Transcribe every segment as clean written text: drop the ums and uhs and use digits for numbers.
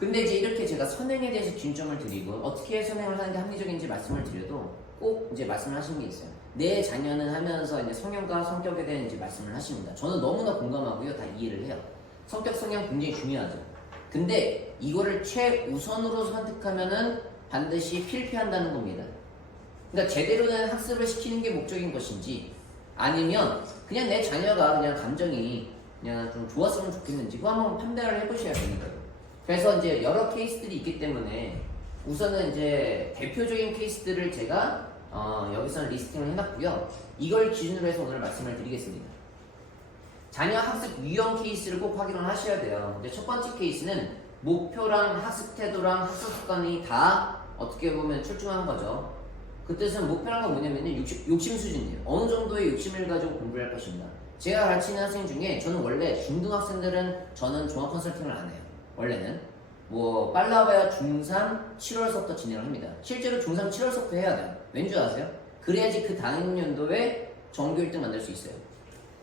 근데 이제 이렇게 제가 선행에 대해서 균점을 드리고 어떻게 선행을 하는 게 합리적인지 말씀을 드려도 꼭 이제 말씀을 하신 게 있어요. 내 자녀는 하면서 이제 성향과 성격에 대한 이제 말씀을 하십니다. 저는 너무나 공감하고요. 다 이해를 해요. 성격, 성향 굉장히 중요하죠. 근데 이거를 최우선으로 선택하면은 반드시 필패한다는 겁니다. 그러니까 제대로 된 학습을 시키는 게 목적인 것인지 아니면 그냥 내 자녀가 그냥 감정이 그냥 좀 좋았으면 좋겠는지 그거 한번 판단을 해보셔야 됩니다. 그래서 이제 여러 케이스들이 있기 때문에 우선은 이제 대표적인 케이스들을 제가 여기서는 리스팅을 해놨고요. 이걸 기준으로 해서 오늘 말씀을 드리겠습니다. 자녀 학습 유형 케이스를 꼭 확인을 하셔야 돼요. 근데 첫 번째 케이스는 목표랑 학습 태도랑 학습 습관이 다 어떻게 보면 출중한 거죠. 그 뜻은 목표란 건 뭐냐면요. 욕심 수준이에요. 어느 정도의 욕심을 가지고 공부를 할 것인가. 제가 가르치는 학생 중에 저는 원래 중등학생들은 저는 종합 컨설팅을 안 해요. 원래는 뭐 빨라봐야 중3 7월서부터 진행을 합니다. 실제로 중3 7월서부터 해야 돼요. 왠 줄 아세요? 그래야지 그 다음 연도에 전교 1등 만들 수 있어요.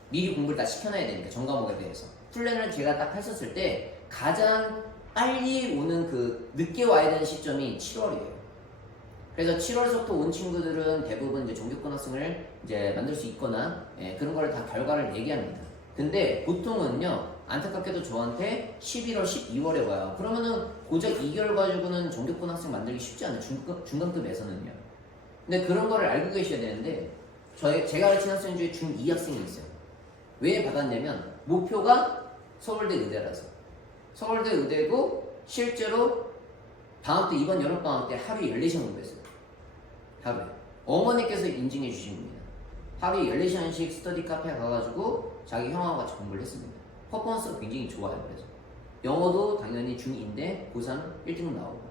미리 공부를 다 시켜놔야 되니까 전과목에 대해서. 플랜을 제가 딱 했었을 때 가장 빨리 오는 그 늦게 와야 되는 시점이 7월이에요. 그래서 7월서부터 온 친구들은 대부분 이제 전교권 학생을 이제 만들 수 있거나 그런 거를 다 결과를 얘기합니다. 근데 보통은요 안타깝게도 저한테 11월, 12월에 와요. 그러면은 고작 2개월 가지고는 전교권 학생 만들기 쉽지 않아요. 중간급에서는요. 근데 그런 거를 알고 계셔야 되는데 제가 가르치는 학생 중에 중2 학생이 있어요. 왜 받았냐면 목표가 서울대 의대라서. 서울대 의대고 실제로 방학 때 이번 여름방학 때 하루에 14시간 공부했어요. 하루에. 어머니께서 인증해 주신 겁니다. 하루에 14시간씩 스터디 카페 가가지고 자기 형하고 같이 공부를 했습니다. 퍼포먼스가 굉장히 좋아요. 그래서 영어도 당연히 중2인데 고3 1등 나오고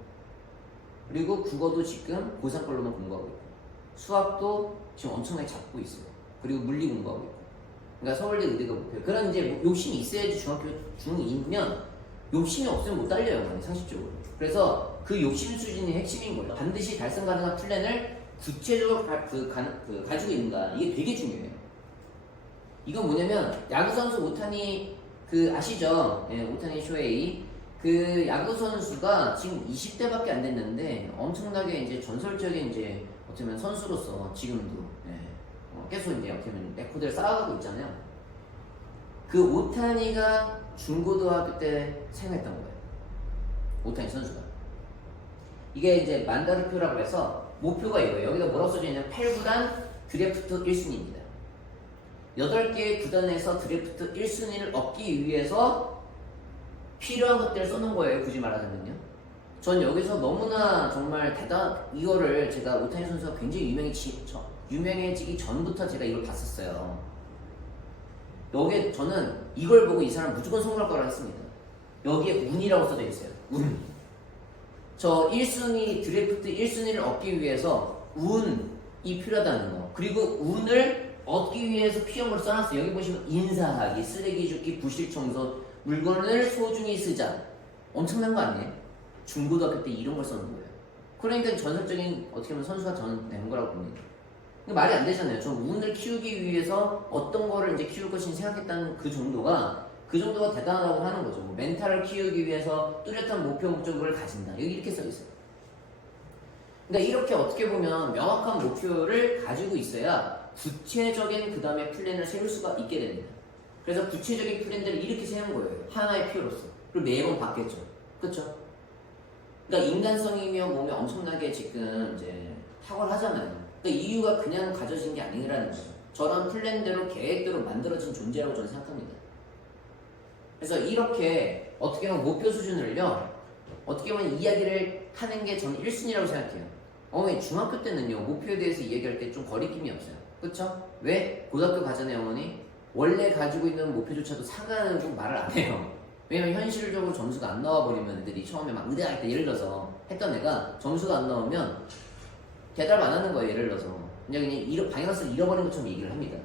그리고 국어도 지금 고3 걸로만 공부하고 있고 수학도 지금 엄청나게 잡고 있어요. 그리고 물리 공부하고 있고 그러니까 서울대 의대가 목표예요. 그런 이제 욕심이 있어야지 중학교 중2면 욕심이 없으면 못 달려요. 상식적으로. 그래서 그 욕심 수준이 핵심인 거예요. 반드시 달성 가능한 플랜을 구체적으로 가지고 있는가 이게 되게 중요해요. 이건 뭐냐면 야구 선수 오타니 아시죠? 예, 오타니 쇼헤이 그 야구 선수가 지금 20대밖에 안 됐는데 엄청나게 이제 전설적인 이제 어쩌면 선수로서 지금도 계속 이제 어떻게 보면 레코드를 쌓아가고 있잖아요. 그 오타니가 중고등학교 때 생각했던 거예요. 오타니 선수가. 이게 이제 만다르표라고 해서 목표가 이거예요. 여기가 뭐라고 써져 있냐면 8구단 드래프트 1순위입니다. 8개의 구단에서 드래프트 1순위를 얻기 위해서 필요한 것들을 써놓은 거예요. 굳이 말하자면요. 전 여기서 너무나 정말 이거를 제가 오타니 선수가 굉장히 유명해지기 전부터 제가 이걸 봤었어요. 여기에 저는 이걸 보고 이 사람 무조건 성공할 거라 했습니다. 여기에 운이라고 써져 있어요. 운. 저 1순위 드래프트 1순위를 얻기 위해서 운이 필요하다는 거. 그리고 운을 얻기 위해서 필요한 걸 써놨어요. 여기 보시면 인사하기, 쓰레기 줍기, 부실 청소, 물건을 소중히 쓰자. 엄청난 거 아니에요? 중고등학교 때 이런 걸 써놓은 거예요. 그러니까 전설적인 어떻게 보면 선수가 저는 된 거라고 봅니다. 말이 안 되잖아요. 저 운을 키우기 위해서 어떤 거를 이제 키울 것인지 생각했다는 그 정도가 대단하다고 하는 거죠. 멘탈을 키우기 위해서 뚜렷한 목표 목적을 가진다. 여기 이렇게 써 있어요. 그러니까 이렇게 어떻게 보면 명확한 목표를 가지고 있어야 구체적인 그 다음에 플랜을 세울 수가 있게 됩니다. 그래서 구체적인 플랜들을 이렇게 세운 거예요. 하나의 표로서. 그리고 매번 바뀌었죠. 그렇죠? 그러니까 인간성이며 몸이 엄청나게 지금 이제 탁월하잖아요. 그러니까 이유가 그냥 가져진 게 아니라는 거죠. 저런 플랜대로 계획대로 만들어진 존재라고 저는 생각합니다. 그래서 이렇게 어떻게 보면 목표 수준을요 어떻게 보면 이야기를 하는 게 저는 1순위라고 생각해요. 어머니 중학교 때는요 목표에 대해서 이야기할 때 좀 거리낌이 없어요. 그쵸? 왜? 고등학교 가잖아요. 어머니 원래 가지고 있는 목표조차도 상관은 말을 안 해요. 왜냐면 현실적으로 점수가 안 나와버리면 애들이 처음에 막 의대할 때 예를 들어서 했던 애가 점수가 안 나오면 대답 안 하는 거예요. 예를 들어서 그냥 방향성을 잃어버린 것처럼 얘기를 합니다.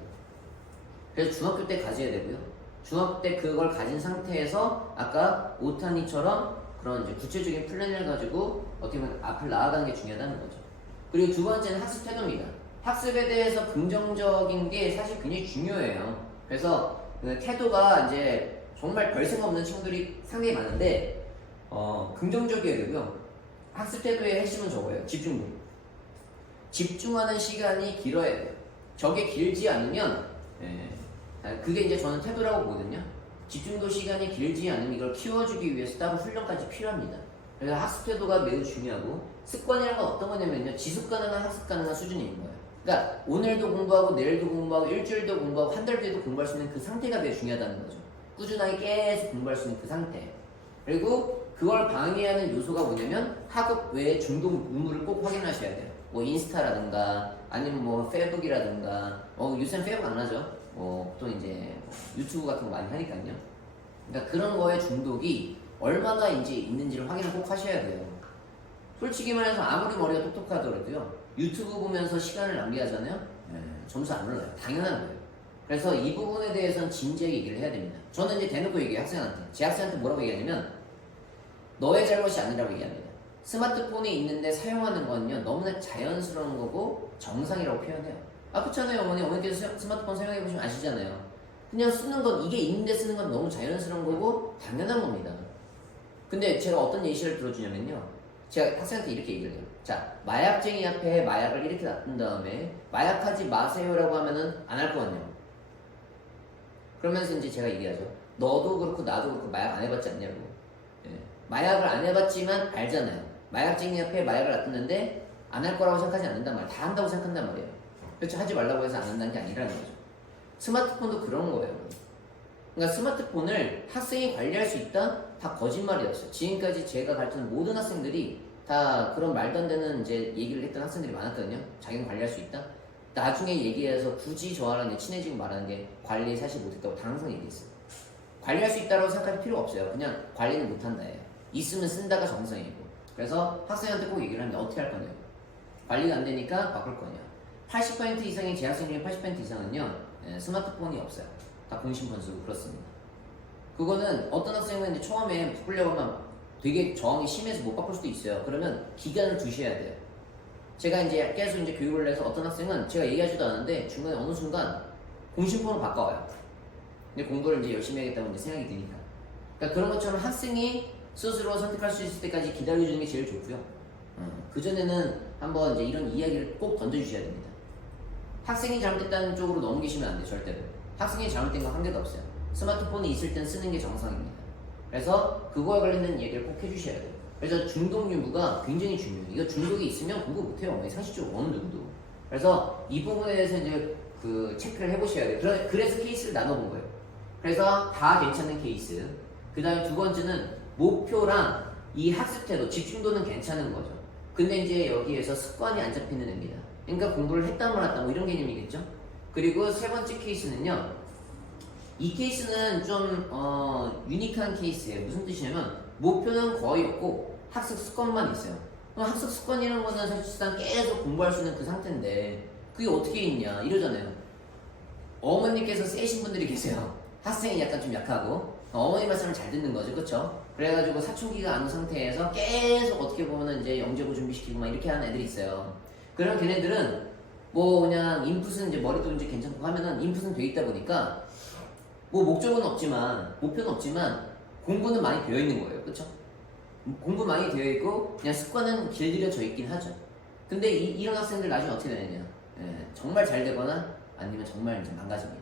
그래서 중학교 때 가져야 되고요. 중학교 때 그걸 가진 상태에서 아까 오타니처럼 그런 이제 구체적인 플랜을 가지고 어떻게 보면 앞을 나아가는 게 중요하다는 거죠. 그리고 두 번째는 학습 태도입니다. 학습에 대해서 긍정적인 게 사실 굉장히 중요해요. 그래서 그 태도가 이제 정말 별 생각 없는 친구들이 상당히 많은데 긍정적이어야 되고요. 학습 태도의 핵심은 저거예요. 집중도. 집중하는 시간이 길어야 돼요. 저게 길지 않으면 그게 이제 저는 태도라고 보거든요. 집중도 시간이 길지 않으면 이걸 키워주기 위해서 따로 훈련까지 필요합니다. 그래서 학습 태도가 매우 중요하고 습관이란 건 어떤 거냐면요. 지속 가능한 학습 가능한 수준이 있는 거예요. 그러니까 오늘도 공부하고 내일도 공부하고 일주일도 공부하고 한 달 뒤에도 공부할 수 있는 그 상태가 매우 중요하다는 거죠. 꾸준하게 계속 공부할 수 있는 그 상태. 그리고 그걸 방해하는 요소가 뭐냐면 학업 외에 중독 의무를 꼭 확인하셔야 돼요. 뭐 인스타라든가 아니면 뭐 페이북이라든가 요새는 페이북 안 하죠. 또 이제 유튜브 같은 거 많이 하니까요. 그러니까 그런 거에 중독이 얼마나 이제 있는지를 확인을 꼭 하셔야 돼요. 솔직히 말해서 아무리 머리가 똑똑하더라도요. 유튜브 보면서 시간을 낭비하잖아요. 점수 안 올라요. 당연한 거예요. 그래서 이 부분에 대해서는 진지하게 얘기를 해야 됩니다. 저는 이제 대놓고 얘기해요. 학생한테. 제 학생한테 뭐라고 얘기하냐면 너의 잘못이 아니라고 얘기합니다. 스마트폰이 있는데 사용하는 건요 너무나 자연스러운 거고 정상이라고 표현해요. 그렇잖아요. 어머니께서 스마트폰 사용해보시면 아시잖아요. 그냥 쓰는 건 이게 있는데 쓰는 건 너무 자연스러운 거고 당연한 겁니다. 근데 제가 어떤 예시를 들어주냐면요. 제가 학생한테 이렇게 얘기를 해요. 자, 마약쟁이 앞에 마약을 이렇게 놔둔 다음에 마약하지 마세요라고 하면은 안 할 거 같네요. 그러면서 이제 제가 얘기하죠. 너도 그렇고 나도 그렇고 마약 안 해봤지 않냐고. 마약을 안 해봤지만 알잖아요. 마약쟁이 앞에 마약을 놔뒀는데 안 할 거라고 생각하지 않는단 말이에요. 다 한다고 생각한단 말이에요. 그렇죠. 하지 말라고 해서 안 한다는 게 아니라는 거죠. 스마트폰도 그런 거예요. 그러니까 스마트폰을 학생이 관리할 수 있다? 다 거짓말이었어요. 지금까지 제가 가르치는 모든 학생들이 다 그런 말도 안 되는 이제 얘기를 했던 학생들이 많았거든요. 자기는 관리할 수 있다? 나중에 얘기해서 굳이 저랑 친해지고 말하는 게 관리 사실 못했다고 다 항상 얘기했어요. 관리할 수 있다고 생각할 필요 없어요. 그냥 관리는 못한다예요. 있으면 쓴다가 정상이고. 그래서 학생한테 꼭 얘기를 합니다. 어떻게 할 거냐고. 관리가 안 되니까 바꿀 거냐. 80% 이상의 재학생 중에 80% 이상은요 스마트폰이 없어요. 다 공신번수고 그렇습니다. 그거는 어떤 학생은 이제 처음에 바꾸려고 하면 되게 저항이 심해서 못 바꿀 수도 있어요. 그러면 기간을 두셔야 돼요. 제가 이제 계속 이제 교육을 해서 어떤 학생은 제가 얘기하지도 않았는데 중간에 어느 순간 공신번호 바꿔와요. 근데 공부를 이제 열심히 해야겠다고 이제 생각이 드니까. 그러니까 그런 것처럼 학생이 스스로 선택할 수 있을 때까지 기다려주는 게 제일 좋고요. 그전에는 한번 이제 이런 이야기를 꼭 던져주셔야 됩니다. 학생이 잘못됐다는 쪽으로 넘기시면 안 돼요. 절대로. 학생이 잘못된 건 한 개도 없어요. 스마트폰이 있을 땐 쓰는 게 정상입니다. 그래서 그거에 관련된 얘기를 꼭 해주셔야 돼요. 그래서 중독 유무가 굉장히 중요해요. 이거 중독이 있으면 공부 못해요. 상식적으로 어느 정도. 그래서 이 부분에 대해서 이제 그 체크를 해보셔야 돼요. 그래서 케이스를 나눠본 거예요. 그래서 다 괜찮은 케이스. 그 다음에 두 번째는 목표랑 이 학습 태도, 집중도는 괜찮은 거죠. 근데 이제 여기에서 습관이 안 잡히는 애입니다. 그러니까 공부를 했다 말았다 뭐 이런 개념이겠죠. 그리고 세 번째 케이스는요. 이 케이스는 좀 유니크한 케이스예요. 무슨 뜻이냐면 목표는 거의 없고 학습 습관만 있어요. 그럼 학습 습관이라는 거는 사실상 계속 공부할 수 있는 그 상태인데 그게 어떻게 있냐 이러잖아요. 어머니께서 세신 분들이 계세요. 학생이 약간 좀 약하고 어머니 말씀을 잘 듣는 거죠. 그렇죠? 그래가지고 사춘기가 안 온 상태에서 계속 어떻게 보면 이제 영재고 준비시키고 막 이렇게 하는 애들이 있어요. 그런 걔네들은 뭐 그냥 인풋은 이제 머리도 이제 괜찮고 하면은 인풋은 돼 있다 보니까 뭐 목적은 없지만 목표는 없지만 공부는 많이 되어 있는 거예요. 그렇죠? 공부 많이 되어 있고 그냥 습관은 길들여져 있긴 하죠. 근데 이런 학생들 나중에 어떻게 되느냐? 정말 잘 되거나 아니면 정말 이제 망가집니다.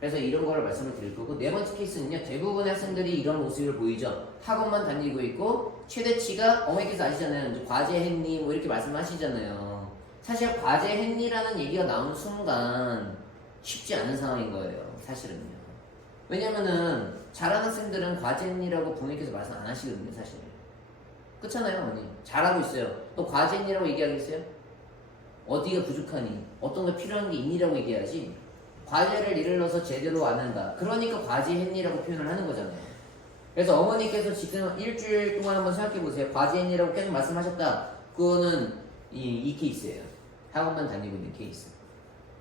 그래서 이런 거를 말씀을 드릴 거고 네 번째 케이스는요. 대부분의 학생들이 이런 모습을 보이죠. 학원만 다니고 있고 최대치가 어머니께서 아시잖아요. 이제 과제 했니? 뭐 이렇게 말씀하시잖아요. 사실 과제 했니라는 얘기가 나오는 순간 쉽지 않은 상황인 거예요. 사실은요. 왜냐면은 잘하는 학생들은 과제 했니라고 부모님께서 말씀 안 하시거든요. 사실. 그렇잖아요. 어머니. 잘하고 있어요. 또 과제 했니라고 얘기하겠어요? 어디가 부족하니? 어떤 거 필요한 게 있니라고 얘기해야지. 과제를 예를 들어서 제대로 안 한다. 그러니까 과제 했니라고 표현을 하는 거잖아요. 그래서 어머니께서 지금 일주일 동안 한번 생각해 보세요. 과제 했니라고 계속 말씀하셨다. 그거는 이 케이스예요. 학원만 다니고 있는 케이스.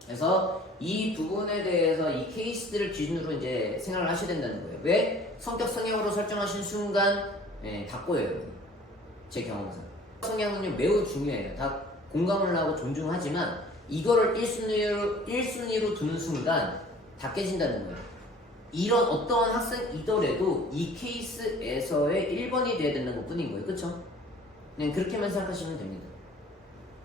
그래서 이 부분에 대해서 이 케이스들을 기준으로 이제 생각을 하셔야 된다는 거예요. 왜? 성격 성향으로 설정하신 순간 다 꼬여요. 제 경험상. 성향은요 매우 중요해요. 다 공감을 하고 존중하지만 이거를 1순위로 두는 순간 다 깨진다는 거예요. 이런 어떠한 학생이더라도 이 케이스에서의 1번이 돼야 되는 것 뿐인 거예요. 그쵸? 그냥 그렇게만 생각하시면 됩니다.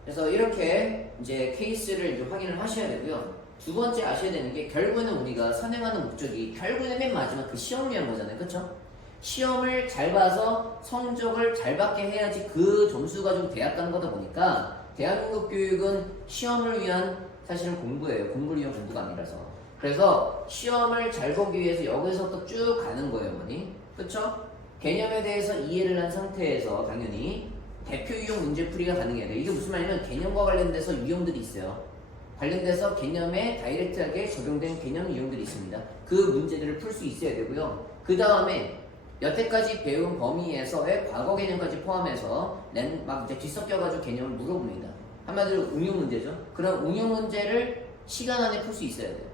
그래서 이렇게 이제 케이스를 이제 확인을 하셔야 되고요. 두 번째 아셔야 되는 게 결국에는 우리가 선행하는 목적이 결국에는 맨 마지막 그 시험을 위한 거잖아요. 그쵸? 시험을 잘 봐서 성적을 잘 받게 해야지 그 점수 가지고 대학 가는 거다 보니까 대한민국 교육은 시험을 위한 사실은 공부예요. 공부를 위한 공부가 아니라서. 그래서 시험을 잘 보기 위해서 여기서부터 쭉 가는 거예요, 어머니. 그쵸? 개념에 대해서 이해를 한 상태에서 당연히 대표 유형 문제풀이가 가능해야 돼요. 이게 무슨 말이냐면 개념과 관련돼서 유형들이 있어요. 관련돼서 개념에 다이렉트하게 적용된 개념 유형들이 있습니다. 그 문제들을 풀 수 있어야 되고요. 그 다음에 여태까지 배운 범위에서의 과거 개념까지 포함해서 막 이제 뒤섞여가지고 개념을 물어봅니다. 한마디로 응용 문제죠. 그럼 응용 문제를 시간 안에 풀 수 있어야 돼요.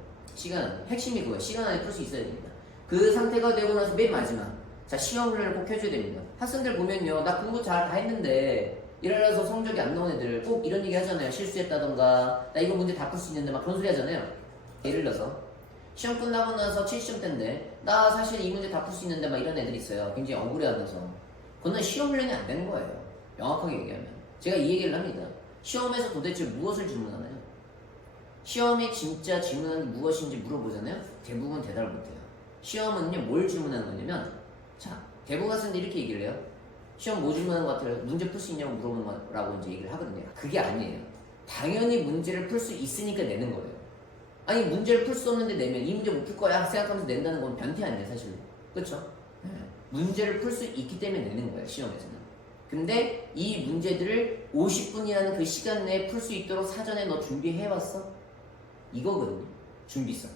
핵심이 그거예요. 시간 안에 풀 수 있어야 됩니다. 그 상태가 되고 나서 맨 마지막. 자, 시험 훈련을 꼭 해줘야 됩니다. 학생들 보면요. 나 공부 잘 다 했는데 이래서 성적이 안 나온 애들 꼭 이런 얘기 하잖아요. 실수했다던가 나 이거 문제 다 풀 수 있는데 막 그런 소리 하잖아요. 예를 들어서 시험 끝나고 나서 7시험 때인데 나 사실 이 문제 다 풀 수 있는데 막 이런 애들 있어요. 굉장히 억울해하면서. 그거는 시험 훈련이 안 되는 거예요. 명확하게 얘기하면. 제가 이 얘기를 합니다. 시험에서 도대체 무엇을 질문하나요? 시험이 진짜 질문하는 게 무엇인지 물어보잖아요. 대부분 대답을 못해요. 시험은요 뭘 질문하는 거냐면 자 대부분 학생들이 이렇게 얘기를 해요. 시험 뭐 질문하는 것 같아요? 문제 풀 수 있냐고 물어보는 거라고 이제 얘기를 하거든요. 그게 아니에요. 당연히 문제를 풀 수 있으니까 내는 거예요. 아니 문제를 풀 수 없는데 내면 이 문제 못 풀 거야 생각하면서 낸다는 건 변태 아니에요 사실. 그렇죠? 문제를 풀 수 있기 때문에 내는 거예요 시험에서는. 근데 이 문제들을 50분이라는 그 시간 내에 풀 수 있도록 사전에 너 준비해왔어? 이거거든요. 준비성.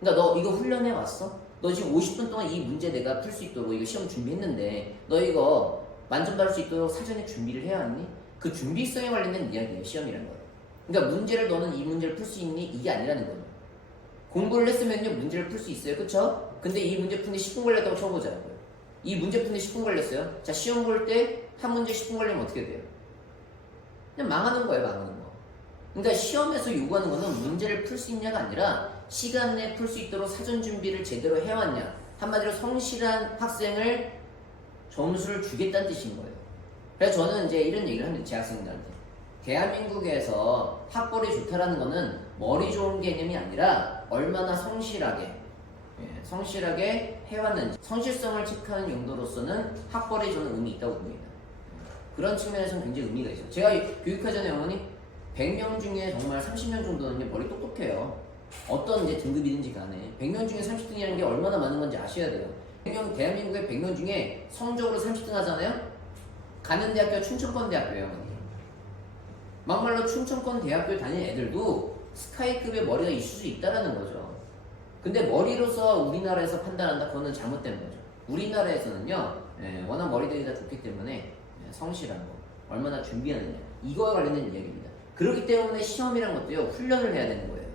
그러니까 너 이거 훈련해왔어? 너 지금 50분 동안 이 문제 내가 풀 수 있도록 이거 시험 준비했는데 너 이거 만점 받을 수 있도록 사전에 준비를 해왔니? 그 준비성에 관련된 이야기예요 시험이라는 거예요. 그러니까 문제를 너는 이 문제를 풀 수 있니? 이게 아니라는 거예요. 공부를 했으면요 문제를 풀 수 있어요. 그쵸? 근데 이 문제 푸는데 10분 걸렸다고 쳐보자고요. 이 문제 푸는데 10분 걸렸어요. 자 시험 볼 때 한 문제 10분 걸리면 어떻게 돼요? 그냥 망하는 거예요. 망하는 거. 그러니까 시험에서 요구하는 거는 문제를 풀 수 있냐가 아니라 시간 내에 풀 수 있도록 사전 준비를 제대로 해왔냐. 한마디로 성실한 학생을 점수를 주겠다는 뜻인 거예요. 그래서 저는 이제 이런 얘기를 합니다. 제 학생들한테. 대한민국에서 학벌이 좋다라는 거는 머리 좋은 개념이 아니라 얼마나 성실하게 해왔는지 성실성을 체크하는 용도로서는 학벌에 저는 의미 있다고 봅니다. 그런 측면에서는 굉장히 의미가 있어요. 제가 교육하잖아요 어머니. 100명 중에 정말 30명 정도는 머리 똑똑해요. 어떤 이제 등급이든지 간에 100명 중에 30등이라는 게 얼마나 많은 건지 아셔야 돼요. 대한민국의 100명 중에 성적으로 30등 하잖아요. 가는 대학교가 춘천권대학교예요 어머니. 막말로 춘천권 대학교에 다니는 애들도 스카이급의 머리가 있을 수 있다라는 거죠. 근데 머리로서 우리나라에서 판단한다? 그거는 잘못된 거죠. 우리나라에서는요 워낙 머리들이 다 좋기 때문에 성실한 거 얼마나 준비하느냐 이거와 관련된 이야기입니다. 그렇기 때문에 시험이란 것도요 훈련을 해야 되는 거예요.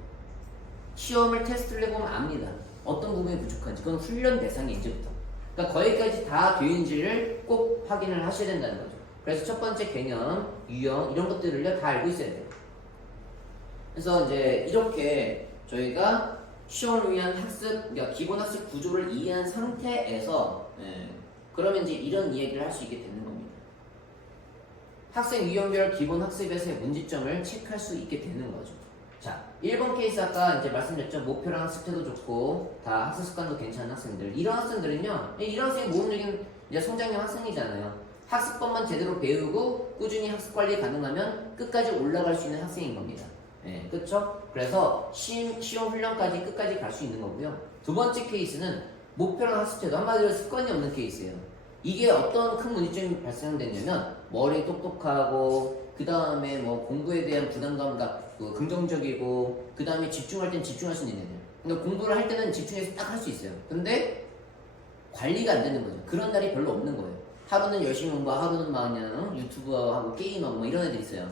시험을 테스트를 해보면 압니다. 어떤 부분이 부족한지. 그건 훈련 대상이 이제부터. 그러니까 거기까지 다 되는지를 꼭 확인을 하셔야 된다는 거죠. 그래서 첫 번째 개념, 유형 이런 것들을요 다 알고 있어야 돼요. 그래서 이제 이렇게 저희가 시험을 위한 학습, 그러니까 기본 학습 구조를 이해한 상태에서 그러면 이제 이런 이야기를 할 수 있게 되는 겁니다. 학생 유형별 기본 학습에서의 문제점을 체크할 수 있게 되는 거죠. 자, 1번 케이스 아까 이제 말씀드렸죠. 목표랑 학습 태도 좋고 다 학습 습관도 괜찮은 학생들. 이런 학생들은요, 이런 학생이 모범적인 이제 성장형 학생이잖아요. 학습법만 제대로 배우고 꾸준히 학습 관리 가능하면 끝까지 올라갈 수 있는 학생인 겁니다. 그쵸? 그래서 시험 훈련까지 끝까지 갈 수 있는 거고요. 두 번째 케이스는 목표랑 학습 태도, 한마디로 습관이 없는 케이스예요. 이게 어떤 큰 문제점이 발생되냐면 머리 똑똑하고 그 다음에 뭐 공부에 대한 부담감과 긍정적이고 그 다음에 집중할 땐 집중할 수 있는 애들. 그러니까 공부를 할 때는 집중해서 딱 할 수 있어요. 근데 관리가 안 되는 거죠. 그런 날이 별로 없는 거예요. 하루는 열심히 공부하고 하루는 막 그냥 유튜브하고 게임하고 뭐 이런 애들 있어요.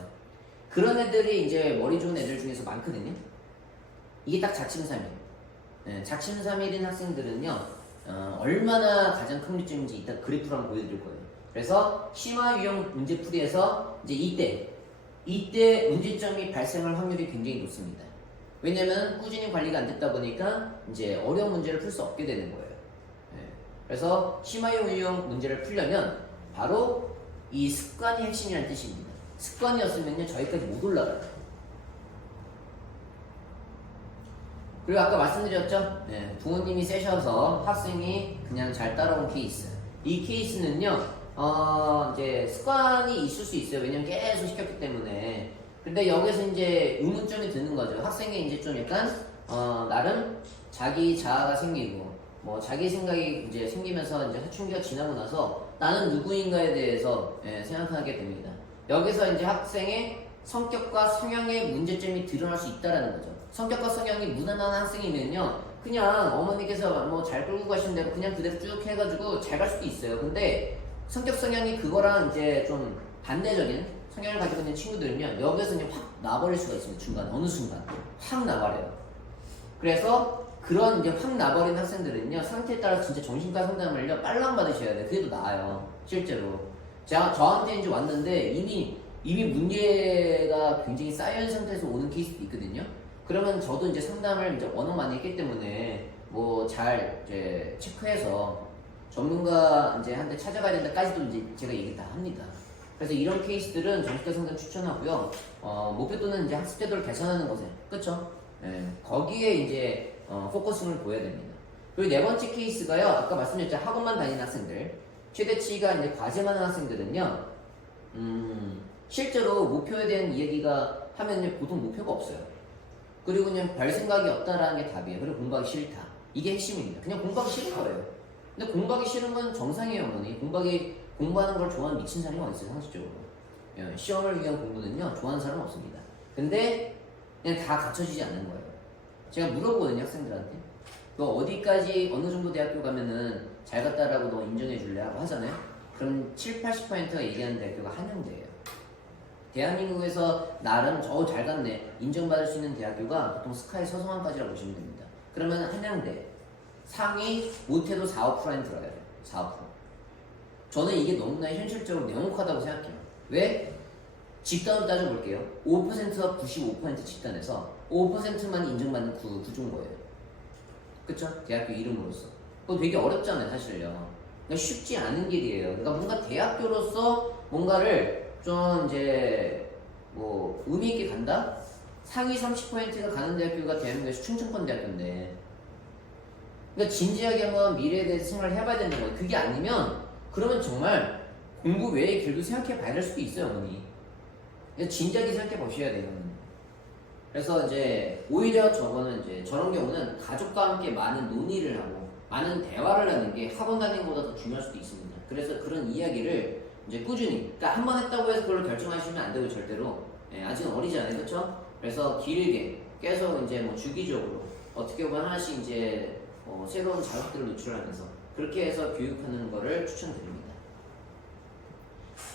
그런 애들이 이제 머리 좋은 애들 중에서 많거든요. 이게 딱 자취3일. 자취3일인 학생들은요 얼마나 가장 큰 문제점인지 이따 그래프로 한번 보여드릴 거예요. 그래서 심화 유형 문제풀이에서 이제 이때 문제점이 발생할 확률이 굉장히 높습니다. 왜냐면 꾸준히 관리가 안 됐다 보니까 이제 어려운 문제를 풀 수 없게 되는 거예요. 예. 그래서 심화용 유형 문제를 풀려면 바로 이 습관이 핵심이라는 뜻입니다. 습관이었으면요 저기까지 못 올라가요. 그리고 아까 말씀드렸죠? 네, 부모님이 세셔서 학생이 그냥 잘 따라온 케이스. 이 케이스는요, 이제 습관이 있을 수 있어요. 왜냐면 계속 시켰기 때문에. 근데 여기서 이제 의문점이 드는 거죠. 학생이 이제 좀 약간, 나름 자기 자아가 생기고, 뭐 자기 생각이 이제 생기면서 이제 사춘기가 지나고 나서 나는 누구인가에 대해서 생각하게 됩니다. 여기서 이제 학생의 성격과 성향의 문제점이 드러날 수 있다라는 거죠. 성격과 성향이 무난한 학생이면요, 그냥 어머니께서 뭐 잘 끌고 가신 대로 그냥 그대로 쭉 해가지고 잘 갈 수도 있어요. 근데 성격 성향이 그거랑 이제 좀 반대적인 성향을 가지고 있는 친구들은요, 여기서 그냥 확 나버릴 수가 있습니다. 중간 어느 순간 확 나버려요. 그래서 그런 이제 확 나버린 학생들은요, 상태에 따라 진짜 정신과 상담을요 빨랑 받으셔야 돼요. 그게 더 나아요, 실제로. 저한테 이제 왔는데 이미 문제가 굉장히 쌓여있는 상태에서 오는 케이스도 있거든요. 그러면 저도 이제 상담을 이제 워낙 많이 했기 때문에 뭐 잘 이제 체크해서 전문가 이제 한테 찾아가야 된다까지도 이제 제가 얘기 다 합니다. 그래서 이런 케이스들은 정신과 상담 추천하고요. 목표도는 이제 학습 태도를 개선하는 것에, 그쵸? 거기에 이제 포커싱을 보여야 됩니다. 그리고 네 번째 케이스가요. 아까 말씀드렸죠. 학원만 다니는 학생들. 최대치가 이제 과제만 하는 학생들은요. 실제로 목표에 대한 이야기가 하면 보통 목표가 없어요. 그리고 그냥 별 생각이 없다라는 게 답이에요. 그리고 공부하기 싫다. 이게 핵심입니다. 그냥 공부하기 싫은 거예요. 근데 공부하기 싫은 건 정상이에요, 어머니. 공부하는 걸 좋아하는 미친 사람이 어디 있어요, 상식적으로. 시험을 위한 공부는요, 좋아하는 사람은 없습니다. 근데 그냥 다 갖춰지지 않는 거예요. 제가 물어보거든요, 학생들한테. 너 어디까지, 어느 정도 대학교 가면은 잘 갔다라고 너 인정해 줄래? 하고 하잖아요? 그럼 70~80%가 얘기하는 대학교가 한양대예요. 대한민국에서 나름 잘 갔네 인정받을 수 있는 대학교가 보통 스카이 서성한까지라고 보시면 됩니다. 그러면 한양대 상위 못해도 4~5%는 들어야 돼요. 4~5%. 저는 이게 너무나 현실적으로 냉혹하다고 생각해요. 왜? 집단으로 따져볼게요. 5%와 95% 집단에서 5%만 인정받는 구조인 거예요. 그쵸? 대학교 이름으로서. 그거 되게 어렵잖아요, 사실요. 그러니까 쉽지 않은 길이에요. 그러니까 뭔가 대학교로서 뭔가를 좀 이제 뭐 의미 있게 간다? 상위 30%가 가는 대학교가 대한민국에서 충청권 대학교인데, 그러니까 진지하게 한번 미래에 대해서 생각을 해봐야 되는 거예요. 그게 아니면 그러면 정말 공부 외의 길도 생각해 봐야 될 수도 있어요, 어머니. 진지하게 생각해 보셔야 돼요. 그래서 이제 오히려 저런 경우는 가족과 함께 많은 논의를 하고 많은 대화를 하는 게 학원 다니는 것보다 더 중요할 수도 있습니다. 그래서 그런 이야기를 이제 꾸준히, 그러니까 한 번 했다고 해서 그걸 결정하시면 안 되고 절대로. 아직은 어리잖아요, 그렇죠? 그래서 길게 계속 이제 뭐 주기적으로 어떻게 보면 하나씩 이제 새로운 자극들을 노출하면서 그렇게 해서 교육하는 거를 추천드립니다.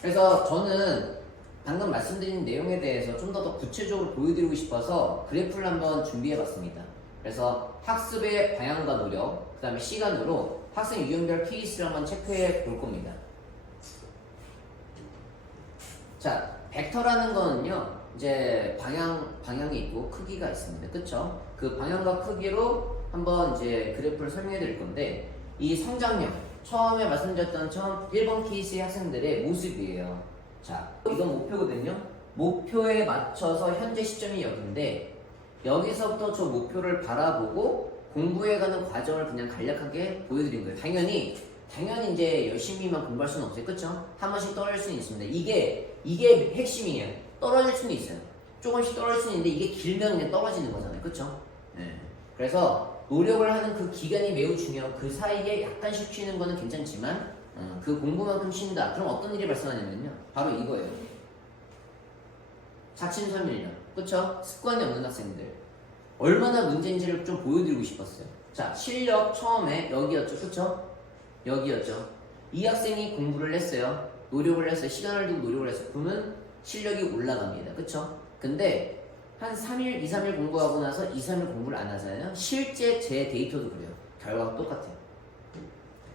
그래서 저는 방금 말씀드린 내용에 대해서 좀 더 구체적으로 보여드리고 싶어서 그래프를 한번 준비해봤습니다. 그래서 학습의 방향과 노력, 그 다음에 시간으로 학생 유형별 케이스를 한번 체크해 볼 겁니다. 자, 벡터라는 거는요, 이제 방향이 있고 크기가 있습니다. 그쵸? 그 방향과 크기로 한번 이제 그래프를 설명해 드릴 건데, 이 성장력, 처음에 말씀드렸던 1번 케이스의 학생들의 모습이에요. 자, 이건 목표거든요. 목표에 맞춰서 현재 시점이 여기인데, 여기서부터 저 목표를 바라보고 공부해가는 과정을 그냥 간략하게 보여드린 거예요. 당연히 이제 열심히만 공부할 수는 없어요. 그쵸? 한 번씩 떨어질 수는 있습니다. 이게 핵심이에요. 떨어질 수는 있어요. 조금씩 떨어질 수는 있는데 이게 길면 그냥 떨어지는 거잖아요. 그쵸? 그래서 노력을 하는 그 기간이 매우 중요하고 그 사이에 약간씩 쉬는 거는 괜찮지만 그 공부만큼 쉰다. 그럼 어떤 일이 발생하냐면요. 바로 이거예요. 자친선밀령. 그쵸? 습관이 없는 학생들. 얼마나 문제인지를 좀 보여드리고 싶었어요. 자, 실력 처음에 여기였죠. 그쵸? 여기였죠. 이 학생이 공부를 했어요. 노력을 했어요. 시간을 두고 노력을 했어요. 그러면 실력이 올라갑니다. 그쵸? 근데 한 3일, 2, 3일 공부하고 나서 2, 3일 공부를 안 하잖아요. 실제 제 데이터도 그래요. 결과가 똑같아요.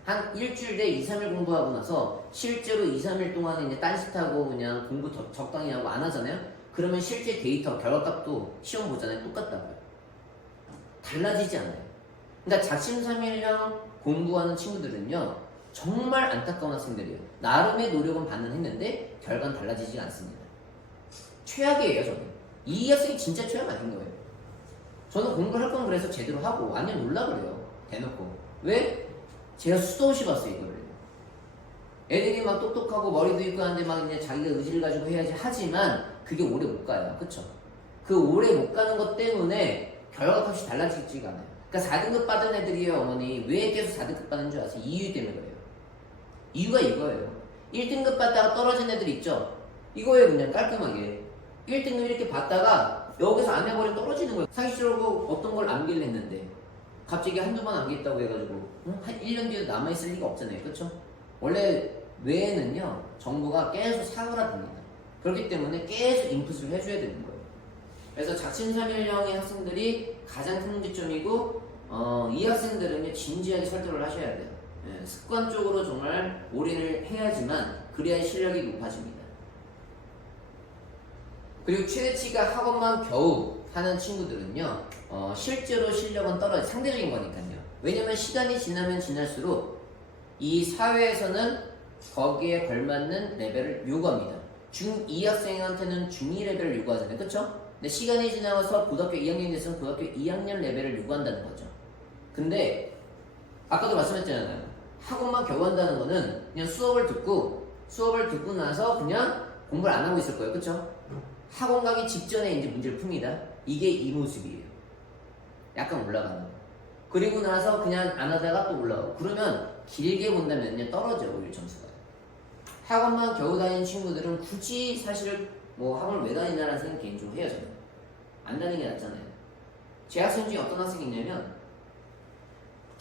한 일주일 내 2, 3일 공부하고 나서 실제로 2, 3일 동안에 이제 딴짓하고 그냥 공부 적당히 하고 안 하잖아요. 그러면 실제 데이터, 결과값도 시험 보잖아요. 똑같다고요. 달라지지 않아요. 그러니까 작심삼일형 공부하는 친구들은요 정말 안타까운 학생들이에요. 나름의 노력은 반은 했는데 결과는 달라지지 않습니다. 최악이에요. 저는 이 학생이 진짜 최악 아닌 거예요. 저는 공부를 할 건 그래서 제대로 하고 완전 놀라 그래요. 대놓고. 왜? 제가 수도 없이 봤어요 이거를. 애들이 막 똑똑하고 머리도 있고 하는데 막 이제 자기가 의지를 가지고 해야지 하지만 그게 오래 못 가요. 그쵸? 그 오래 못 가는 것 때문에 결과값이 달라지지가 않아요. 그러니까 4등급 받은 애들이에요. 어머니 왜 계속 4등급 받는 줄 아세요? 이유 때문에 그래요. 이유가 이거예요. 1등급 받다가 떨어진 애들 있죠? 이거예요. 그냥 깔끔하게 1등급 이렇게 받다가 여기서 안 해버리면 떨어지는 거예요. 상식적으로 어떤 걸 암기를 했는데 갑자기 한두 번 암기했다고 해가지고 한 1년 뒤에도 남아있을 리가 없잖아요. 그쵸? 원래 뇌에는요 정보가 계속 사그라듭니다. 그렇기 때문에 계속 인풋을 해줘야 되는 거예요. 그래서 작심삼일형의 학생들이 가장 큰 문제점이고 이 학생들은요 진지하게 설득을 하셔야 돼요. 예, 습관적으로 정말 올인을 해야지만 그래야 실력이 높아집니다. 그리고 최대치가 학원만 겨우 하는 친구들은요 실제로 실력은 떨어져 상대적인 거니까요. 왜냐면 시간이 지나면 지날수록 이 사회에서는 거기에 걸맞는 레벨을 요구합니다. 중2 학생한테는 중2 레벨을 요구하잖아요. 그쵸? 근데 시간이 지나서 고등학교 2학년이 됐으면 고등학교 2학년 레벨을 요구한다는 거죠. 근데 아까도 말씀했잖아요. 학원만 겨우 한다는 거는 그냥 수업을 듣고 나서 그냥 공부를 안 하고 있을 거예요. 그쵸? 학원 가기 직전에 이제 문제를 풉니다. 이게 이 모습이에요. 약간 올라가는 거. 그리고 나서 그냥 안 하다가 또 올라가고. 그러면 길게 본다면요 떨어져요. 오히려 점수가. 학원만 겨우 다니는 친구들은 굳이 사실 뭐 학원을 왜 다니냐라는 생각 개인적으로 해요. 저는 안 다니는 게 낫잖아요. 제 학생 중에 어떤 학생이 있냐면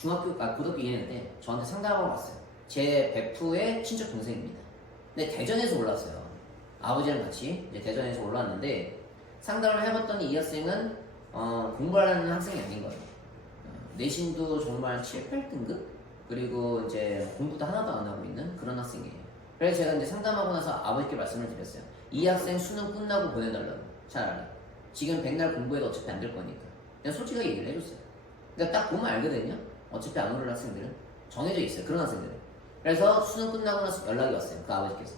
고등학교 2학년 때 저한테 상담하러 왔어요. 제 베프의 친척 동생입니다. 근데 대전에서 올랐어요. 아버지랑 같이 이제 대전에서 올라왔는데 상담을 해봤더니 이 학생은 공부하는 학생이 아닌 거예요. 내신도 정말 7, 8등급? 그리고 이제 공부도 하나도 안 하고 있는 그런 학생이에요. 그래서 제가 이제 상담하고 나서 아버지께 말씀을 드렸어요. 이 학생 수능 끝나고 보내달라고. 차라리. 지금 백날 공부해도 어차피 안 될 거니까. 그냥 솔직하게 얘기를 해줬어요. 그러니까 딱 보면 알거든요. 어차피 안 오를 학생들은. 정해져 있어요. 그런 학생들은. 그래서 수능 끝나고 나서 연락이 왔어요. 그 아버지께서.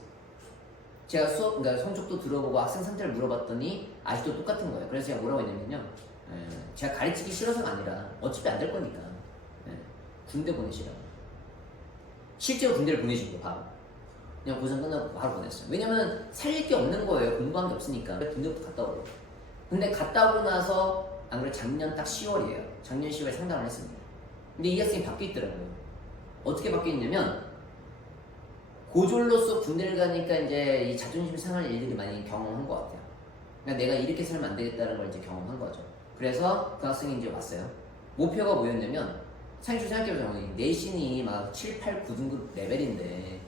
제가 그러니까 성적도 들어보고 학생 상태를 물어봤더니 아직도 똑같은 거예요. 그래서 제가 뭐라고 했냐면요. 제가 가르치기 싫어서가 아니라 어차피 안 될 거니까. 군대 보내시라고. 실제로 군대를 보내신 거예요. 바로. 그냥 고생 끝나고 바로 보냈어요. 왜냐면 살릴 게 없는 거예요. 공부한 게 없으니까. 군대부터 갔다 오고. 근데 갔다 오고 나서 안 그래 작년 딱 10월이에요. 작년 10월에 상담을 했습니다. 근데 이 학생이 바뀌어 있더라고요. 어떻게 바뀌어 있냐면 고졸로서 군대를 가니까 이제 이 자존심 상할 일들이 많이 경험한 것 같아요. 그러니까 내가 이렇게 살면 안 되겠다는 걸 이제 경험한 거죠. 그래서 그 학생이 이제 왔어요. 목표가 뭐였냐면 사실 생각해보자면 내신이 막 7, 8, 9등급 레벨인데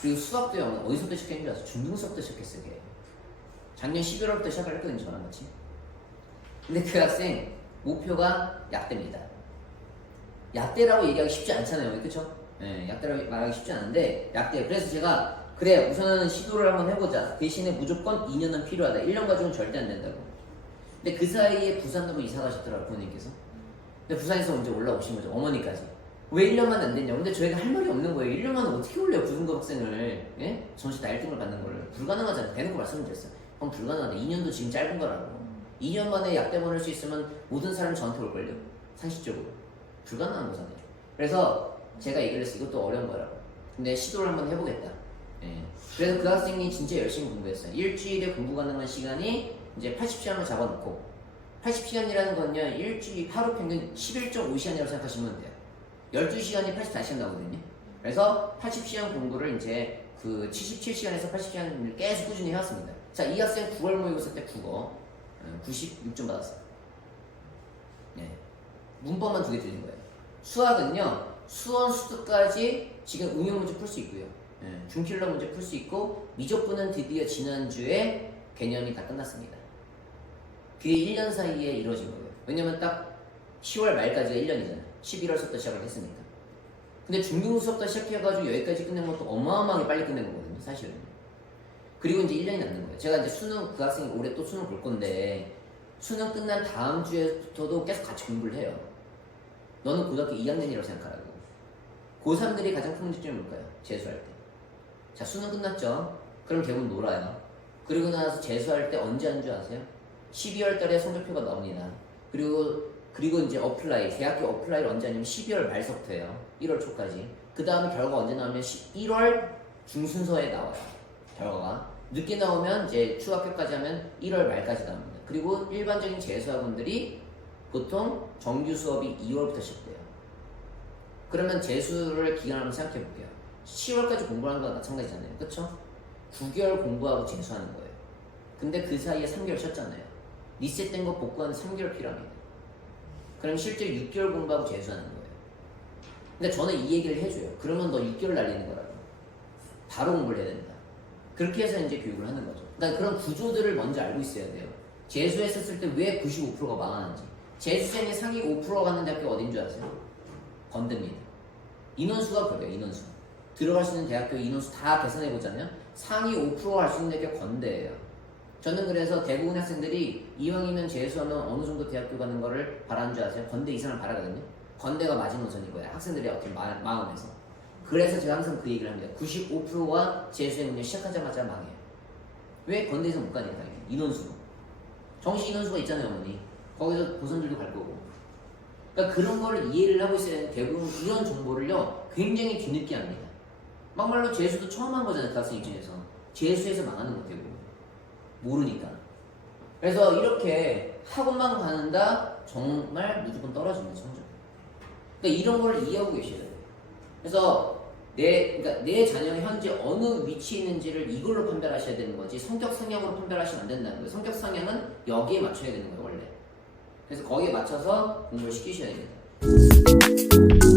그리고 수학도 영어 어디서부터 시작했는지 알아서 중등수부터 시작했어요. 걔. 작년 11월부터 시작을 했거든요. 저랑 같이. 근데 그 학생 목표가 약대입니다. 약대라고 얘기하기 쉽지 않잖아요. 그쵸? 네, 약대라고 말하기 쉽지 않은데 약대. 그래서 제가 그래 우선은 시도를 한번 해보자. 대신에 무조건 2년은 필요하다. 1년 가지고는 절대 안 된다고. 근데 그 사이에 부산으로 이사 가셨더라고요. 부모님께서. 근데 부산에서 언제 올라오신 거죠. 어머니까지. 왜 1년만 안 됐냐. 근데 저희가 할 말이 없는 거예요. 1년만 어떻게 올려요. 부등급 학생을. 예? 전시 다 1등을 받는 거를. 불가능하잖아요. 대놓고 말씀드렸어요. 그럼 불가능하다. 2년도 지금 짧은 거라고. 2년 만에 약대 보낼 수 있으면 모든 사람이 저한테 올걸요. 상식적으로. 불가능한 거잖아요. 그래서 제가 얘기를 했어요. 이것도 어려운 거라고. 근데 시도를 한번 해보겠다. 예. 그래서 그 학생이 진짜 열심히 공부했어요. 일주일에 공부 가능한 시간이 이제 80시간을 잡아놓고 80시간이라는 건요. 일주일 하루 평균 11.5시간이라고 생각하시면 돼요. 12시간이 84시간 나오거든요. 그래서 80시간 공부를 이제 그 77시간에서 80시간을 계속 꾸준히 해왔습니다. 자, 이 학생 9월 모의고사 때 국어 96점 받았어요. 네. 문법만 2개 틀린 거예요. 수학은요, 수원 수특까지 지금 응용 문제 풀 수 있고요. 중킬러 문제 풀 수 있고, 미적분은 드디어 지난주에 개념이 다 끝났습니다. 그게 1년 사이에 이루어진 거예요. 왜냐면 딱 10월 말까지가 1년이잖아요. 11월부터 시작을 했으니까. 근데 중등수부터 시작해가지고 여기까지 끝낸 것도 어마어마하게 빨리 끝낸 거거든요, 사실은. 그리고 이제 1년이 남는 거예요. 제가 이제 수능, 그 학생이 올해 또 수능 볼 건데, 수능 끝난 다음 주에서도 계속 같이 공부를 해요. 너는 고등학교 2학년이라고 생각하라고. 고3들이 가장 큰 문제점이 뭘까요? 재수할 때. 자, 수능 끝났죠? 그럼 대부분 놀아요. 그리고 나서 재수할 때 언제 한 줄 아세요? 12월 달에 성적표가 나옵니다. 그리고 이제 어플라이, 대학교 어플라이를 언제 하냐면 12월 말서부터예요. 1월 초까지. 그 다음에 결과가 언제 나오면 1월 중순서에 나와요. 결과가. 늦게 나오면 이제 추학교까지 하면 1월 말까지 나옵니다. 그리고 일반적인 재수학원들이 보통 정규 수업이 2월부터 시작돼요. 그러면 재수를 기간을 한번 생각해 볼게요. 10월까지 공부하는 거랑 마찬가지잖아요. 그쵸? 9개월 공부하고 재수하는 거예요. 근데 그 사이에 3개월 쉬었잖아요. 리셋된 거 복구하는 3개월 필요합니다. 그럼 실제 6개월 공부하고 재수하는 거예요. 근데 저는 이 얘기를 해줘요. 그러면 너 6개월 날리는 거라고. 바로 공부를 해야 된다. 그렇게 해서 이제 교육을 하는 거죠. 그러니까 그런 구조들을 먼저 알고 있어야 돼요. 재수했었을 때 왜 95%가 망하는지. 재수생이 상위 5%가 가는 대학교 어딘 줄 아세요? 건대입니다. 인원수가 그래요. 인원수. 들어갈 수 있는 대학교 인원수 다 계산해보자면 상위 5%가 갈 수 있는 대학교 건대예요. 저는 그래서 대부분 학생들이 이왕이면 재수하면 어느 정도 대학교 가는 거를 바라는 줄 아세요? 건대 이상을 바라거든요. 건대가 마지노선이고요. 학생들의 어떤 마음에서. 그래서 제가 항상 그 얘기를 합니다. 95%가 재수행은요 시작하자마자 망해요. 왜 건대 이상 못 가니까? 인원수로. 정시 인원수가 있잖아요, 어머니. 거기서 고선들도 갈 거고. 그러니까 그런 거를 이해를 하고 있어야 되는 대부분 이런 정보를요 굉장히 뒤늦게 합니다. 막말로 재수도 처음 한 거잖아요, 학생 입장에서. 재수해서 망하는 거 되고. 모르니까. 그래서 이렇게 학원만 가는다 정말 무조건 떨어지는 성적. 그러니까 이런 걸 이해하고 계셔야 돼요. 그래서 그러니까 내 자녀가 현재 어느 위치에 있는지를 이걸로 판별하셔야 되는 거지 성격 상향으로 판별하시면 안 된다는 거예요. 성격 상향은 여기에 맞춰야 되는 거예요, 원래. 그래서 거기에 맞춰서 공부를 시키셔야 됩니다.